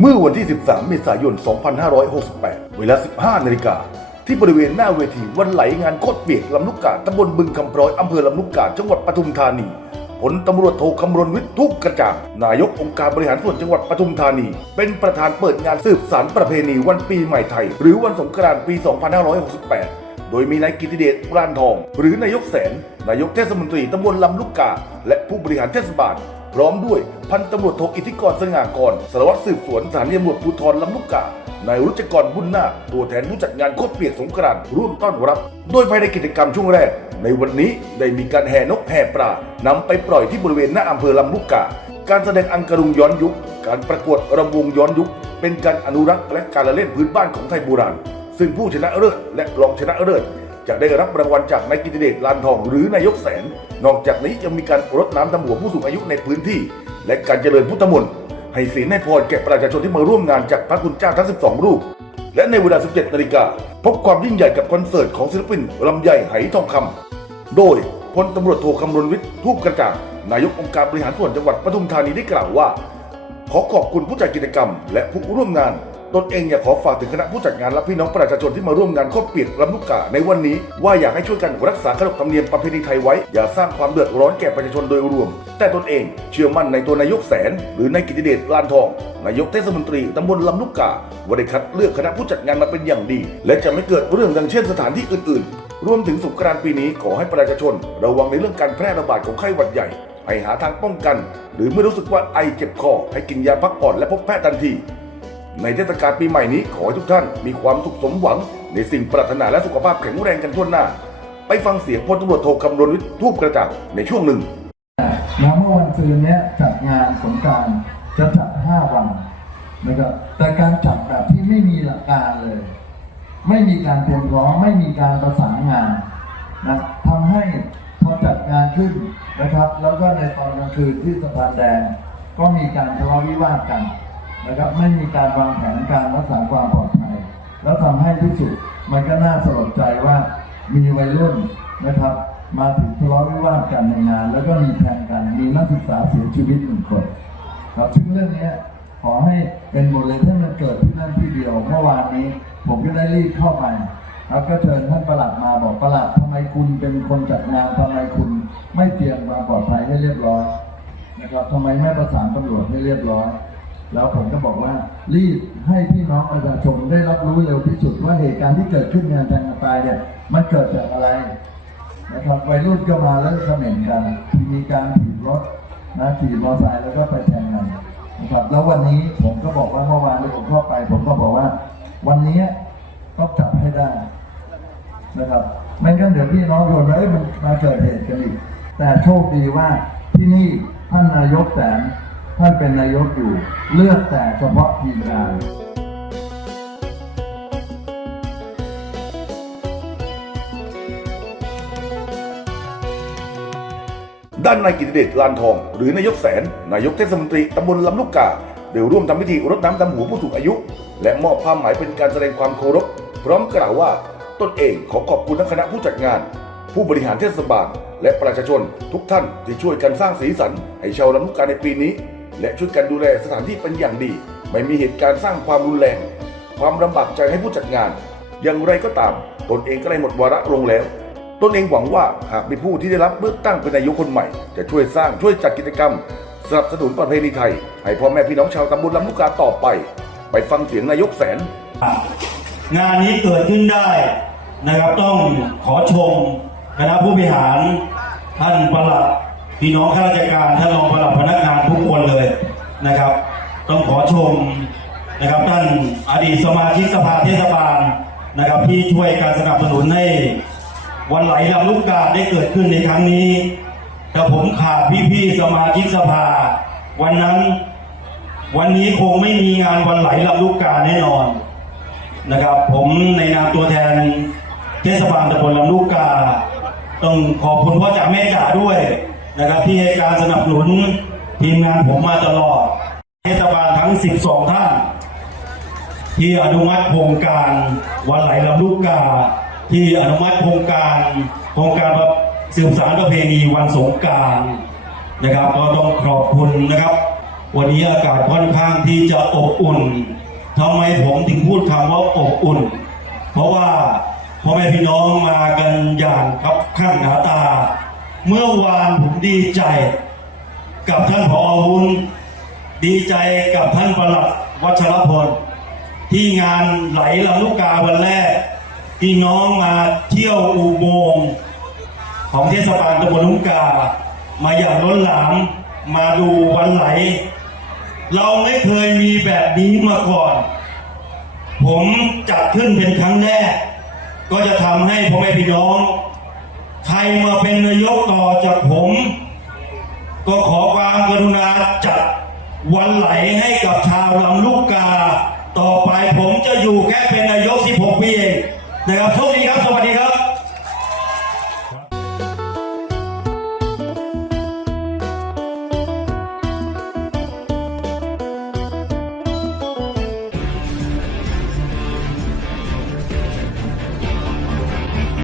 เมื่อวันที่ 13 เมษายน 2568 เวลา 15 นาฬิกา ที่บริเวณหน้าเวทีวันไหลงานโคตรเปียกลำลูกกาตำบลบึงคำพร้อยอำเภอลำลูกกาจังหวัดปทุมธานีผลตำรวจโทคำรณวิทย์ทุกกระจ่างนายกองค์การบริหารส่วนจังหวัดปทุมธานี เป็นประธานเปิดงานสืบสารประเพณีวันปีใหม่ไทย หรือวันสงกรานต์ปี 2568 โดยมีนายกิติเดชปราณทอง หรือนายกแสน นายกเทศมนตรีตำบลลำลูกกา และผู้บริหารเทศบาล พร้อมด้วยพันตำรวจโทอิทธิกรสง่ากรสารวัตรสืบสวนสถานีตำรวจภูธรลำลูกกานายรุจกรบุญนาคตัวแทนผู้จัดงานโคตรเปียกสงกรานต์ร่วมต้อนรับ โดยภายในกิจกรรมช่วงแรก ในวันนี้ได้มีการแห่นกแห่ปลานำไปปล่อยที่บริเวณหน้าอำเภอลำลูกกา การแสดงอังกรุงย้อนยุค การประกวดรำวงย้อนยุค เป็นการอนุรักษ์และการละเล่นพื้นบ้านของไทยโบราณ ซึ่งผู้ชนะเลิศและรองชนะเลิศ จะได้รับรางวัลจากนายกิติเดชลานทองหรือนายกแสน นอกจากนี้ยังมีการรดน้ำดำหัวผู้สูงอายุในพื้นที่ และการเจริญพุทธมนต์ให้ศีลให้พรแก่ประชาชนที่มาร่วมงานจากพระคุณเจ้าทั้ง 12 รูป และในเวลา 17 นาฬิกาพบความยิ่งใหญ่กับคอนเสิร์ตของศิลปินลำไยไหทองคำโดยพลตำรวจโทคำรณวิทย์ทูปกระจ่างนายกองค์การบริหารส่วนจังหวัดปทุมธานีได้กล่าวว่า ขอขอบคุณผู้จัดกิจกรรม และผู้ร่วมงาน ตนเองอยากขอฝากถึงคณะผู้จัดงานและพี่น้องประชาชนที่มาร่วมงานครบเปียกลำลูกกาในวันนี้ ว่าอยากให้ช่วยกันรักษาขนบธรรมเนียมประเพณีไทยไว้ อย่าสร้างความเดือดร้อนแก่ประชาชนโดยรวม แต่ตนเองเชื่อมั่นในตัวนายกแสน หรือนายกิติเดชลานทองนายกเทศมนตรีตำบลลำลูกกาว่าได้คัดเลือกคณะผู้จัดงานมาเป็นอย่างดี และจะไม่เกิดเรื่องดังเช่นสถานที่อื่นๆ รวมถึงสงกรานต์ปีนี้ขอให้ประชาชน ระวังในเรื่องการแพร่ระบาดของไข้หวัดใหญ่ให้หาทางป้องกัน หรือเมื่อรู้สึกว่าไอเจ็บคอให้กินยาพักผ่อนและพบแพทย์ทันที ในเทศกาลปีใหม่นี้ขอให้ทุกท่านมีความสุขสมหวัง ในสิ่งปรารถนาและสุขภาพแข็งแรงกันทั่วหน้า ไปฟังเสียงพลตำรวจโทคำรณวิทย์ทูปกระจ่างในช่วงหนึ่งนะเมื่อวันซืนนี้จัดงานสงการจะจัดห้าวันนะครับแต่การจัดแบบที่ไม่มีหลักการเลย ไม่มีการเตรียมพร้อมไม่มีการประสานงานนะทำให้พอจัดงานขึ้นนะครับ แล้วก็ในตอนกลางคืนที่สะพานแดง ก็มีการทะเลาะวิวาทกัน นะครับไม่มีการวางแผนการรักษาความปลอดภัย แล้วทำให้ที่สุดมันก็น่าสลดใจว่ามีวัยรุ่นนะครับ มาถึงทะเลาะวิวาทกันในงาน แล้วก็มีแทงกันมีนักศึกษาเสียชีวิตหนึ่งคนครับซึ่งเรื่องนี้ขอให้เป็นบทเรียนที่มันเกิดที่นั่นที่เดียวเมื่อวานนี้ ผมก็ได้รีบเข้าไปแล้วก็เชิญท่านประหลัดมาบอกประหลัดทำไมคุณเป็นคนจัดงานทำไมคุณไม่เตรียมความปลอดภัยให้เรียบร้อยนะครับทำไมไม่ประสานตำรวจให้เรียบร้อย แล้วผมก็บอกว่ารีบให้พี่น้องประชาชนได้รับรู้เร็วที่สุดว่าเหตุการณ์ที่เกิดขึ้นงานแทงกันตายเนี่ย มันเกิดจากอะไรนะครับวัยรุ่นก็มาแล้วเขม่นกันมีการถีบรถนะถีบมอเตอร์ไซค์แล้วก็ไปแทงกันนะครับแล้ววันนี้ผมก็บอกว่าเมื่อวานที่ผมเข้าไป ผมก็บอกว่า วันนี้ต้องจับให้ได้นะครับไม่งั้นเดี๋ยวพี่น้องโยนว่าเอ้ยมันมาเกิดเหตุกันอีกแต่โชคดีว่าที่นี่ท่านนายกแสน ท่านเป็นนายกอยู่ เลือกแต่เฉพาะทีมงานด้านนายกิติเดชลานทอง หรือนายกแสน นายกเทศมนตรีตำบลลำลูกกาเดี๋ยวร่วมทำพิธีรดน้ำดำหัวผู้สูงอายุ และมอบผ้าหมายเป็นการแสดงความเคารพ พร้อมกล่าวว่าตนเองขอขอบคุณทั้งคณะผู้จัดงาน ผู้บริหารเทศบาล และประชาชนทุกท่านที่ช่วยกันสร้างสีสัน ให้ชาวลำลูกกาในปีนี้ และช่วยกันดูแลสถานที่เป็นอย่างดี ไม่มีเหตุการณ์สร้างความรุนแรง ความลำบากใจให้ผู้จัดงาน อย่างไรก็ตาม ตนเองก็ได้หมดวาระลงแล้วตนเองหวังว่าหากมีผู้ที่ได้รับเลือกตั้งเป็นนายกคนใหม่ จะช่วยสร้างช่วยจัดกิจกรรมสนับสนุนประเพณีไทย ให้พ่อแม่พี่น้องชาวตำบลลำลูกกาต่อไป ไปฟังเสียงนายกแสน งานนี้เกิดขึ้นได้นะครับต้องขอชมคณะผู้บริหารท่านประหลัด พี่น้องข้าราชการท่านรองประหลัดพนักงานทุกคนเลยนะครับ ต้องขอชมนะครับท่านอดีตสมาชิกสภาเทศบาลนะครับที่ช่วยการสนับสนุนให้วันไหลลำลูกกาได้เกิดขึ้นในครั้งนี้แต่ผมขาดพี่ๆสมาชิกสภา วันนั้นวันนี้คงไม่มีงานวันไหลลำลูกกาแน่นอนนะครับ ผมในนามตัวแทนเทศบาลตำบลลำลูกกา ต้องขอบคุณพ่อจ๋าแม่จ๋าด้วย นะครับที่ให้การสนับสนุนทีมงานผมมาตลอดเทศบาลทั้ง 12 ท่าน ที่อนุมัติโครงการวันไหลลำลูกกา ที่อนุมัติโครงการโครงการสืบสารประเพณีวันสงการนะครับ ก็ต้องขอบคุณนะครับ วันนี้อากาศค่อนข้างที่จะอบอุ่นทำไมผมถึงพูดคำว่าอบอุ่น เพราะว่าพ่อแม่พี่น้องมากันอย่างครับข้างหนาตา เมื่อวานผมดีใจ กับท่านผอวุ้นดีใจกับท่านประหลัดวัชรพล ที่งานไหลลำลูกกาวันแรกพี่น้องมาเที่ยวอุโมงค์ของเทศบาลตำบลลุงกา มาอย่างล้นหลามมาดูวันไหล เราไม่เคยมีแบบนี้มาก่อน ผมจัดขึ้นเป็นครั้งแรก ก็จะทำให้พ่อแม่พี่น้อง ใครมาเป็นนายกต่อจากผม ก็ขอความกรุณาจัดวันไหลให้กับชาวลำลูกกา ต่อไปผมจะอยู่แค่เป็นนายก 16 ปีเองนะครับโชคดีครับสวัสดีครับ